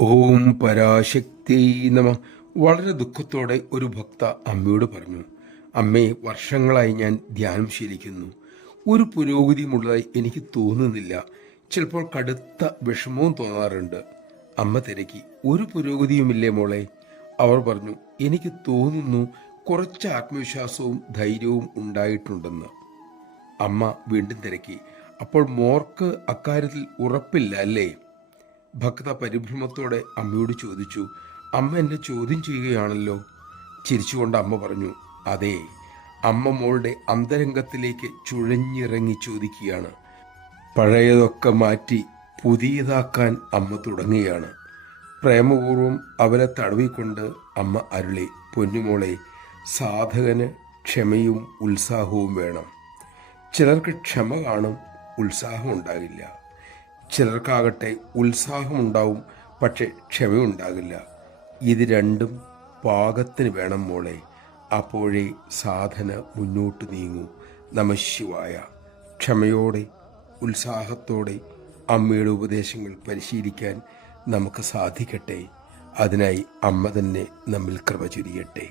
ഓം പരാശക്തി നമ. വളരെ ദുഃഖത്തോടെ ഒരു ഭക്ത അമ്മയോട് പറഞ്ഞു, അമ്മേ, വർഷങ്ങളായി ഞാൻ ധ്യാനം ശീലിക്കുന്നു. ഒരു പുരോഗതിയുമുള്ളതായി എനിക്ക് തോന്നുന്നില്ല. ചിലപ്പോൾ കടുത്ത വിഷമവും തോന്നാറുണ്ട്. അമ്മ തിരക്കി, ഒരു പുരോഗതിയുമില്ലേ മോളെ? അവർ പറഞ്ഞു, എനിക്ക് തോന്നുന്നു കുറച്ച് ആത്മവിശ്വാസവും ധൈര്യവും ഉണ്ടായിട്ടുണ്ടെന്ന്. അമ്മ വീണ്ടും തിരക്കി, അപ്പോൾ മോർക്ക് അക്കാര്യത്തിൽ ഉറപ്പില്ല അല്ലേ? ഭക്ത പരിഭ്രമത്തോടെ അമ്മയോട് ചോദിച്ചു. അമ്മ എന്നെ ചോദ്യം ചെയ്യുകയാണല്ലോ. ചിരിച്ചുകൊണ്ട് അമ്മ പറഞ്ഞു, അതെ, അമ്മ മോളുടെ അന്തരംഗത്തിലേക്ക് ചുഴഞ്ഞിറങ്ങി ചോദിക്കുകയാണ്. പഴയതൊക്കെ മാറ്റി പുതിയതാക്കാൻ അമ്മ തുടങ്ങുകയാണ്. പ്രേമപൂർവം അവരെ തടവിക്കൊണ്ട് അമ്മ അരുളി, പൊന്നുമോളെ, സാധകന് ക്ഷമയും ഉത്സാഹവും വേണം. ചിലർക്ക് ക്ഷമ കാണും, ഉത്സാഹം ഉണ്ടാകില്ല. ചിലർക്കാകട്ടെ ഉത്സാഹമുണ്ടാവും, പക്ഷെ ക്ഷമയുണ്ടാകില്ല. ഇത് രണ്ടും പാകത്തിന് വേണം മോളെ. അപ്പോഴേ സാധന മുന്നോട്ട് നീങ്ങൂ. നമഃശിവായ. ക്ഷമയോടെ ഉത്സാഹത്തോടെ അമ്മയുടെ ഉപദേശങ്ങൾ പരിശീലിക്കാൻ നമുക്ക് സാധിക്കട്ടെ. അതിനായി അമ്മ തന്നെ നമ്മിൽ കൃപ ചൊരിയട്ടെ.